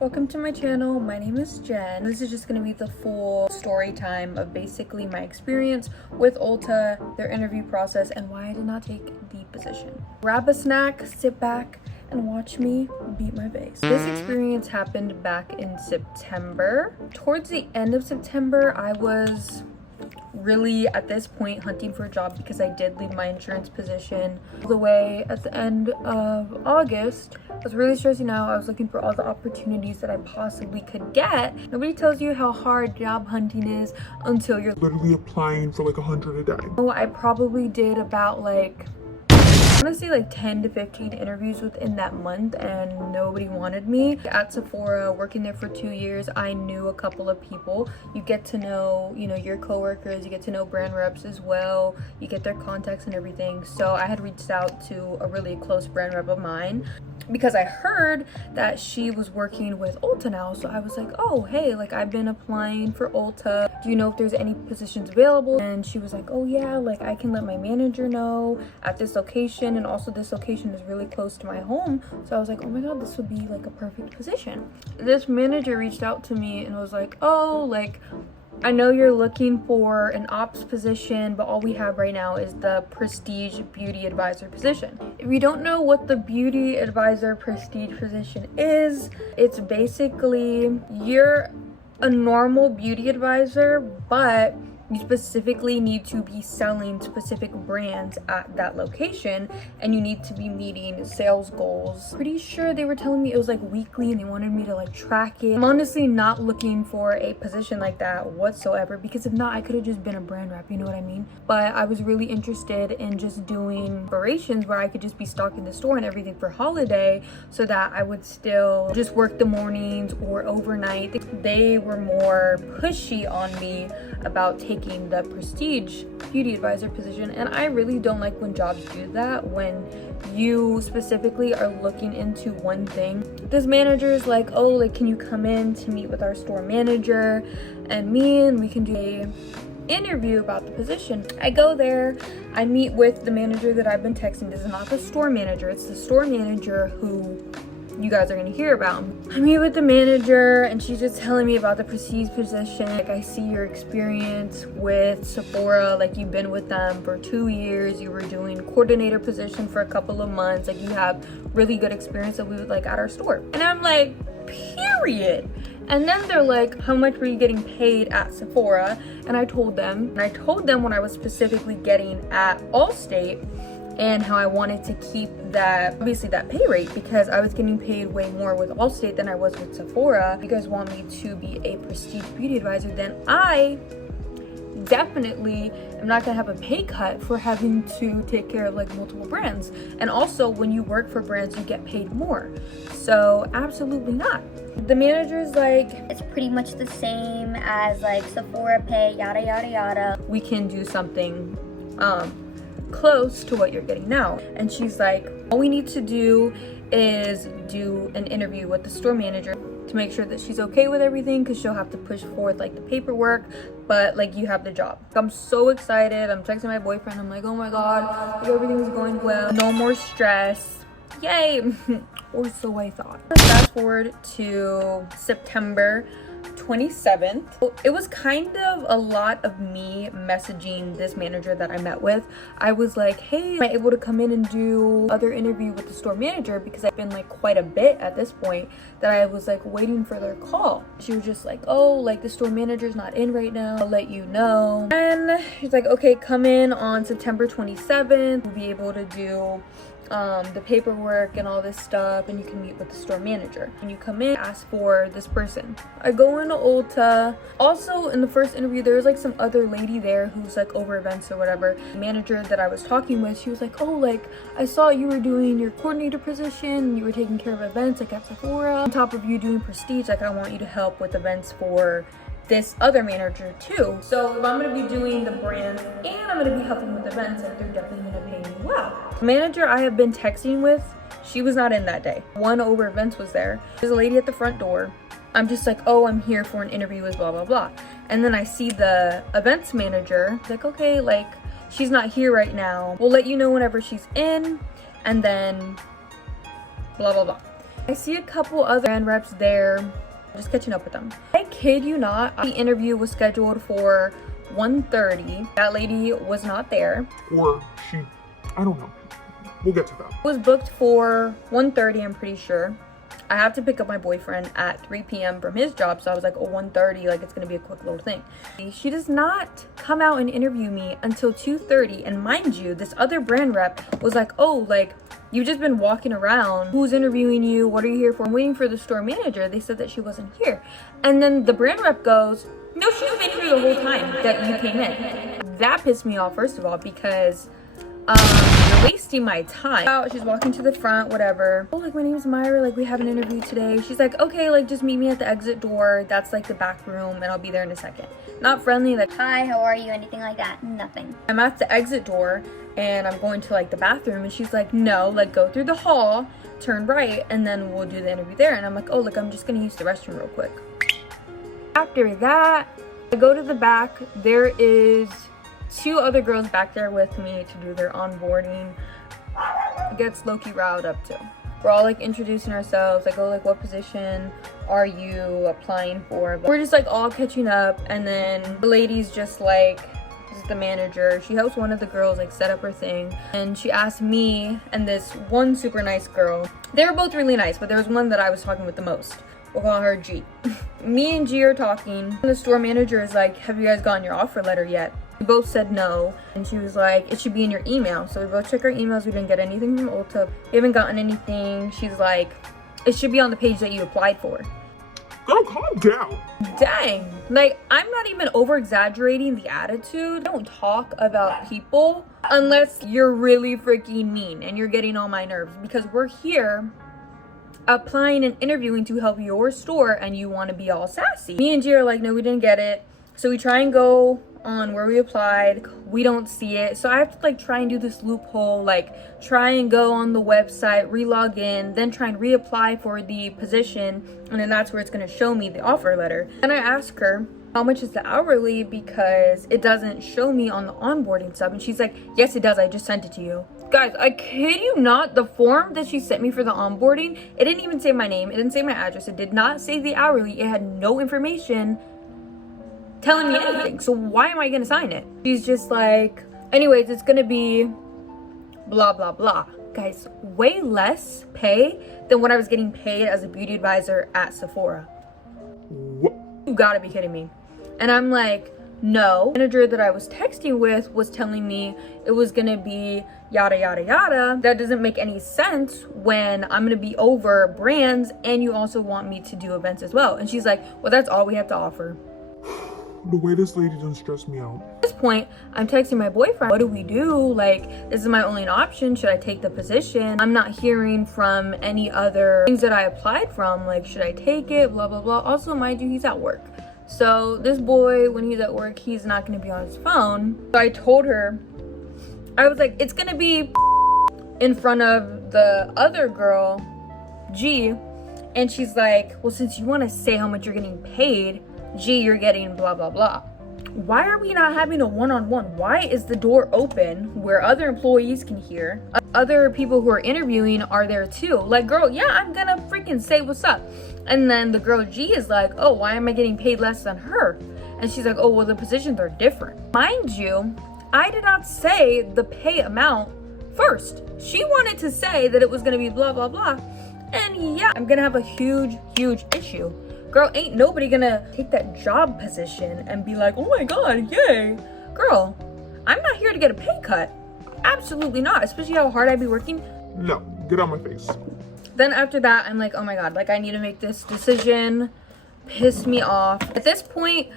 Welcome to my channel. My name is Jen. This is just going to be the full story time of basically my experience with Ulta, their interview process, and why I did not take the position. Grab a snack, sit back, and watch me beat my face. This experience happened back in September. Towards the end of September, I was really at this point hunting for a job because I did leave my insurance position all the way at the end of August. I was really stressing out. I was looking for all the opportunities that I possibly could get. Nobody tells you how hard job hunting is until you're literally applying for like 100 a day. Oh, I probably did about honestly 10 to 15 interviews within that month, and nobody wanted me. At Sephora, working there for 2 years, I knew a couple of people. You get to know, your coworkers, you get to know brand reps as well, you get their contacts and everything. So I had reached out to a really close brand rep of mine because I heard that she was working with Ulta now. So I was like, oh hey, I've been applying for Ulta, do you know if there's any positions available? And she was like, oh yeah, I can let my manager know at this location, and also this location is really close to my home. So I was like, oh my god, this would be a perfect position. This manager reached out to me and was like, oh, I know you're looking for an ops position, but all we have right now is the prestige beauty advisor position. If you don't know what the beauty advisor prestige position is, it's basically you're a normal beauty advisor, but you specifically need to be selling specific brands at that location, and you need to be meeting sales goals. Pretty sure they were telling me it was weekly, and they wanted me to track it. I'm honestly not looking for a position like that whatsoever, because if not, I could have just been a brand rep, you know what I mean? But I was really interested in just doing operations where I could just be stocking the store and everything for holiday, so that I would still just work the mornings or overnight. They were more pushy on me about taking the prestige beauty advisor position, and I really don't like when jobs do that, when you specifically are looking into one thing. This manager is like, oh, can you come in to meet with our store manager and we can do a interview about the position. I go there, I meet with the manager that I've been texting. This is not the store manager, it's the store manager who you guys are gonna hear about. I meet with the manager and she's just telling me about the prestige position. I see your experience with Sephora, you've been with them for 2 years, you were doing coordinator position for a couple of months, you have really good experience that we would like at our store. And I'm like, period. And then they're like, how much were you getting paid at Sephora? And I told them what I was specifically getting at Allstate, and how I wanted to keep that, obviously that pay rate, because I was getting paid way more with Allstate than I was with Sephora. If you guys want me to be a prestige beauty advisor, then I definitely am not gonna have a pay cut for having to take care of multiple brands. And also, when you work for brands, you get paid more. So absolutely not. The manager's like, it's pretty much the same as Sephora pay, yada yada yada. We can do something close to what you're getting now. And she's like, all we need to do is do an interview with the store manager to make sure that she's okay with everything, because she'll have to push forth the paperwork, but you have the job. I'm so excited. I'm texting my boyfriend. I'm like, oh my god, everything's going well, no more stress, yay. Or so I thought. Fast forward to September 27th. It was kind of a lot of me messaging this manager that I met with. I was like, hey, am I able to come in and do other interview with the store manager, because I've been quite a bit at this point that I was waiting for their call. She was just like, oh, the store manager's not in right now, I'll let you know. And she's like, okay, come in on September 27th, we'll be able to do the paperwork and all this stuff, and you can meet with the store manager. When you come in, ask for this person. I go into Ulta. Also, in the first interview, there was some other lady there who's over events or whatever. The manager that I was talking with, she was like, oh, I saw you were doing your coordinator position, you were taking care of events at Sephora. On top of you doing prestige, I want you to help with events for this other manager too. So if I'm gonna be doing the brand and I'm gonna be helping with events, they're definitely gonna pay me well. The manager I have been texting with, she was not in that day. One over events was there. There's a lady at the front door. I'm just like, oh, I'm here for an interview with blah blah blah. And then I see the events manager. Like, okay, she's not here right now, we'll let you know whenever she's in, and then blah, blah, blah. I see a couple other brand reps there, just catching up with them. I kid you not, the interview was scheduled for 1:30. That lady was not there. Or she, I don't know. We'll get to that. It was booked for 1:30, I'm pretty sure. I have to pick up my boyfriend at 3 p.m. from his job, so I was like, oh, 1:30, like it's gonna be a quick little thing. She does not come out and interview me until 2:30, and mind you, this other brand rep was like, oh, like, you've just been walking around. Who's interviewing you? What are you here for? I'm waiting for the store manager. They said that she wasn't here. And then the brand rep goes, no, she's been here the whole time that you came in. That pissed me off, first of all, because you're wasting my time. She's walking to the front, whatever. Oh, like, my name's Myra, like, we have an interview today. She's like, okay, like, just meet me at the exit door. That's like the back room, and I'll be there in a second. Not friendly, like, Hi, how are you? Anything like that? Nothing. I'm at the exit door and I'm going to like the bathroom, and she's like, no, like, go through the hall, turn right, and then we'll do the interview there. And I'm like, oh, look, I'm just gonna use the restroom real quick. After that, I go to the back. There is 2 other girls back there with me to do their onboarding. It gets low-key riled up too. We're all like introducing ourselves, like, oh, like, what position are you applying for? We're just like all catching up, and then the lady's just like, this is the manager. She helps one of the girls like set up her thing, and she asked me and this one super nice girl. They were both really nice, but there was one that I was talking with the most. We'll call her G. Me and G are talking, and the store manager is like, have you guys gotten your offer letter yet? We both said no, and she was like, it should be in your email. So we both check our emails. We didn't get anything from Ulta. We haven't gotten anything. She's like, it should be on the page that you applied for. Girl, calm down. Dang, like, I'm not even over exaggerating the attitude. I don't talk about people unless you're really freaking mean and you're getting on my nerves, because we're here applying and interviewing to help your store, and you want to be all sassy. Me and G are like, no, we didn't get it. So we try and go on where we applied. We don't see it. So I have to like try and do this loophole, like try and go on the website, re-log in, then try and reapply for the position. And then that's where it's going to show me the offer letter. And I ask her, how much is the hourly, because it doesn't show me on the onboarding stuff. And she's like, yes, it does. I just sent it to you. Guys, I kid you not, the form that she sent me for the onboarding, it didn't even say my name. It didn't say my address. It did not say the hourly. It had no information telling me anything. So why am I gonna sign it? She's just like, anyways, it's gonna be blah, blah, blah. Guys, way less pay than what I was getting paid as a beauty advisor at Sephora. What? You gotta be kidding me. And I'm like, no. The manager that I was texting with was telling me it was gonna be yada, yada, yada. That doesn't make any sense when I'm gonna be over brands and you also want me to do events as well. And she's like, well, that's all we have to offer. The way this lady done stress me out. At this point, I'm texting my boyfriend. What do we do? Like, this is my only option. Should I take the position? I'm not hearing from any other things that I applied from. Like, should I take it? Blah, blah, blah. Also, mind you, he's at work. So this boy, when he's at work, he's not going to be on his phone. So I told her, I was like, it's going to be in front of the other girl, G. And she's like, well, since you want to say how much you're getting paid, G, you're getting blah, blah, blah. Why are we not having a one-on-one? Why is the door open where other employees can hear? Other people who are interviewing are there too. Like, girl, yeah, I'm gonna freaking say what's up. And then the girl G is like, oh, why am I getting paid less than her? And she's like, oh, well, the positions are different. Mind you, I did not say the pay amount first. She wanted to say that it was gonna be blah, blah, blah. And yeah, I'm gonna have a huge, huge issue. Girl, ain't nobody gonna take that job position and be like, oh my God, yay. Girl, I'm not here to get a pay cut. Absolutely not, especially how hard I be working. No, get out my face. Then after that, I'm like, oh my God, like, I need to make this decision. Pissed me off. At this point,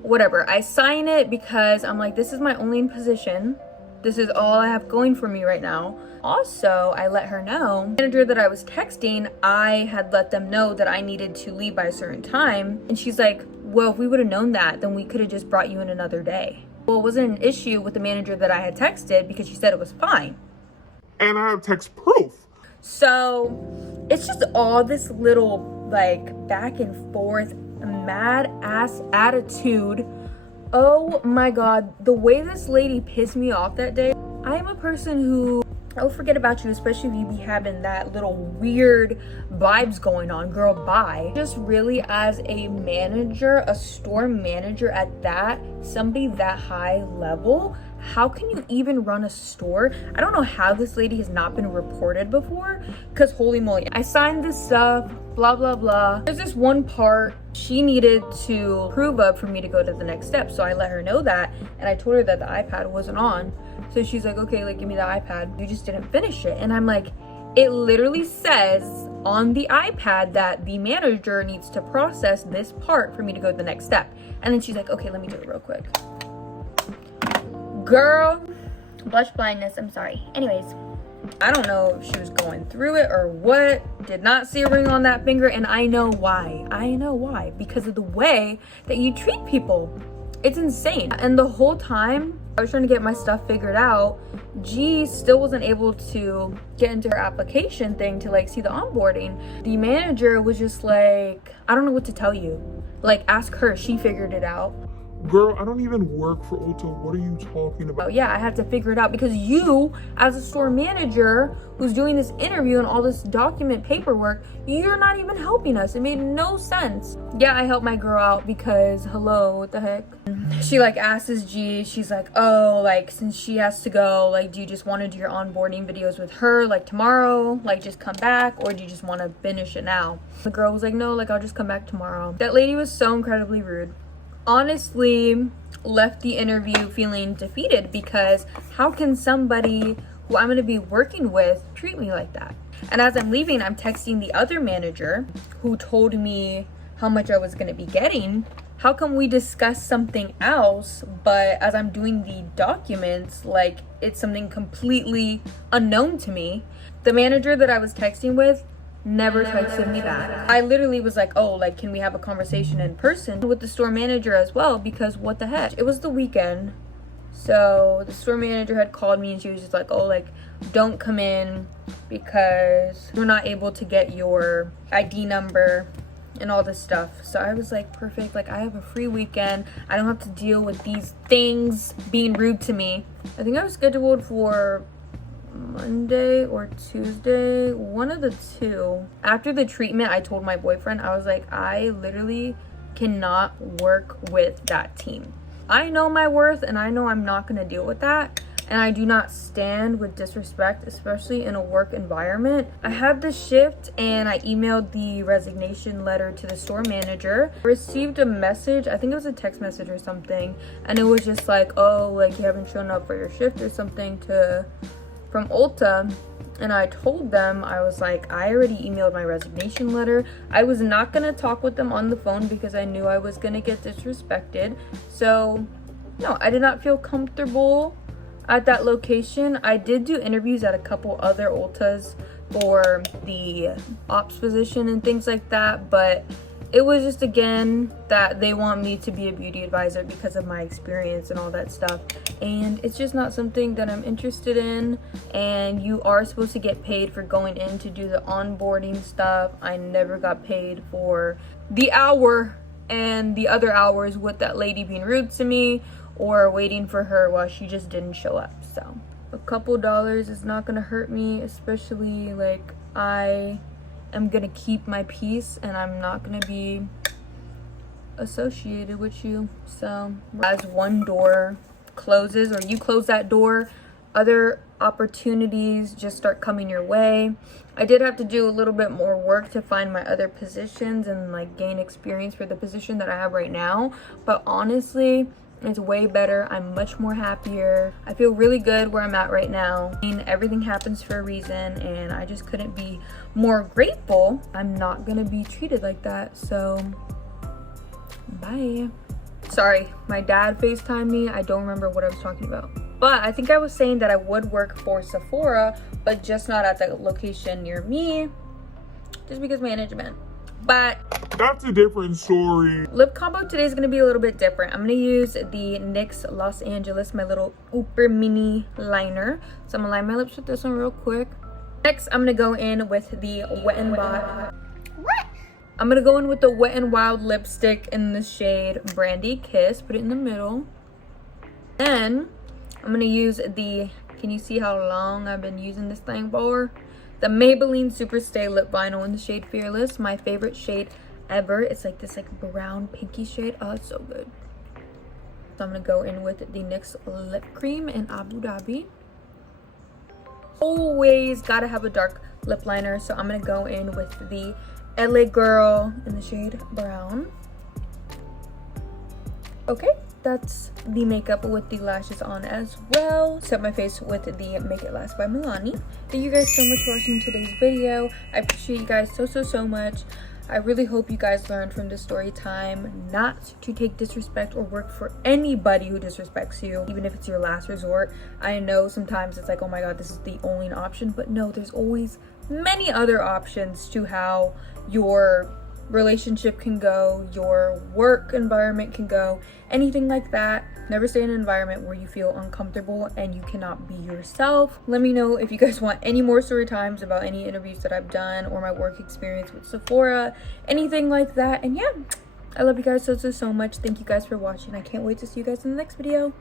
whatever, I sign it because I'm like, this is my only position. This is all I have going for me right now. Also, I let her know, the manager that I was texting, I had let them know that I needed to leave by a certain time. And she's like, well, if we would have known that, then we could have just brought you in another day. Well, it wasn't an issue with the manager that I had texted because she said it was fine. And I have text proof. So it's just all this little like back and forth, mad ass attitude. Oh my God, the way this lady pissed me off that day. I am a person who I'll forget about you, especially if you be having that little weird vibes going on. Girl, bye. Just really as a manager, a store manager at that, somebody that high level, how can you even run a store? I don't know how this lady has not been reported before, because holy moly. I signed this stuff, blah, blah, blah. There's this one part she needed to approve of for me to go to the next step. So I let her know that, and I told her that the iPad wasn't on. So she's like, okay, like, give me the iPad. You just didn't finish it. And I'm like, it literally says on the iPad that the manager needs to process this part for me to go to the next step. And then she's like, okay, let me do it real quick. Girl, Blush blindness, I'm sorry. Anyways. I don't know if she was going through it or what. Did not see a ring on that finger, and I know why. I know why. Because of the way that you treat people. It's insane. And the whole time I was trying to get my stuff figured out, G still wasn't able to get into her application thing to like see the onboarding. The manager was just like, I don't know what to tell you. Like, ask her, she figured it out. Girl, I don't even work for Ulta. What are you talking about? Oh yeah, I had to figure it out because you, as a store manager who's doing this interview and all this document paperwork, you're not even helping us. It made no sense. Yeah, I helped my girl out because, hello, what the heck? She like asks G, she's like, oh, like since she has to go, like do you just want to do your onboarding videos with her like tomorrow? Like just come back, or do you just want to finish it now? The girl was like, no, like I'll just come back tomorrow. That lady was so incredibly rude. Honestly, left the interview feeling defeated because how can somebody who I'm going to be working with treat me like that? And as I'm leaving, I'm texting the other manager who told me how much I was going to be getting. How come we discuss something else, but as I'm doing the documents, like it's something completely unknown to me? The manager that I was texting with never texted me back. I literally was like, oh, like can we have a conversation in person with the store manager as well, because what the heck. It was the weekend, so the store manager had called me and she was just like, oh, like don't come in because we're not able to get your ID number and all this stuff. So I was like, perfect, like I have a free weekend, I don't have to deal with these things being rude to me. I think I was scheduled for Monday or Tuesday, one of the two. After the treatment, I told my boyfriend, I was like, I literally cannot work with that team. I know my worth and I know I'm not going to deal with that, and I do not stand with disrespect, especially in a work environment. I had the shift and I emailed the resignation letter to the store manager. I received a message, I think it was a text message or something, and it was just like, oh, like you haven't shown up for your shift or something from Ulta. And I told them, I was like, I already emailed my resignation letter. I was not gonna talk with them on the phone because I knew I was gonna get disrespected. So no, I did not feel comfortable at that location. I did do interviews at a couple other Ultas for the ops position and things like that, but it was just, again, that they want me to be a beauty advisor because of my experience and all that stuff. And it's just not something that I'm interested in. And you are supposed to get paid for going in to do the onboarding stuff. I never got paid for the hour and the other hours with that lady being rude to me or waiting for her while she just didn't show up. So a couple dollars is not gonna hurt me, especially like I'm gonna keep my peace and I'm not gonna be associated with you. So as one door closes or you close that door, other opportunities just start coming your way. I did have to do a little bit more work to find my other positions and like gain experience for the position that I have right now, but honestly it's way better. I'm much more happier. I feel really good where I'm at right now. I mean, everything happens for a reason and I just couldn't be more grateful. I'm not gonna be treated like that, so bye. Sorry, my dad FaceTimed me. I don't remember what I was talking about. But I think I was saying that I would work for Sephora, but just not at the location near me, just because management. But That's a different story. lip combo today is going to be a little bit different. I'm going to use the NYX Los Angeles, my little Uber mini liner. So I'm going to line my lips with this one real quick. Next, I'm going to go in with the Wet n Wild. What? I'm going to go in with the Wet n Wild lipstick in the shade Brandy Kiss. Put it in the middle. Then I'm going to use the Can you see how long I've been using this thing for? The Maybelline Super Stay Lip Vinyl in the shade Fearless. My favorite shade ever. It's like this like brown pinky shade. Oh, it's so good. So I'm gonna go in with the NYX lip cream in Abu Dhabi. Always gotta have a dark lip liner, so I'm gonna go in with the LA Girl in the shade Brown. Okay, that's the makeup with the lashes on as well. Set my face with the Make It Last by Milani. Thank you guys so much for watching today's video. I appreciate you guys so much. I really hope you guys learned from this story time not to take disrespect or work for anybody who disrespects you, even if it's your last resort. I know sometimes it's like, oh my god, this is the only option, but no, there's always many other options to how your relationship can go, your work environment can go, anything like that. Never stay in an environment where you feel uncomfortable and you cannot be yourself. Let me know if you guys want any more story times about any interviews that I've done or my work experience with Sephora, anything like that. And yeah, I love you guys so much. Thank you guys for watching. I can't wait to see you guys in the next video.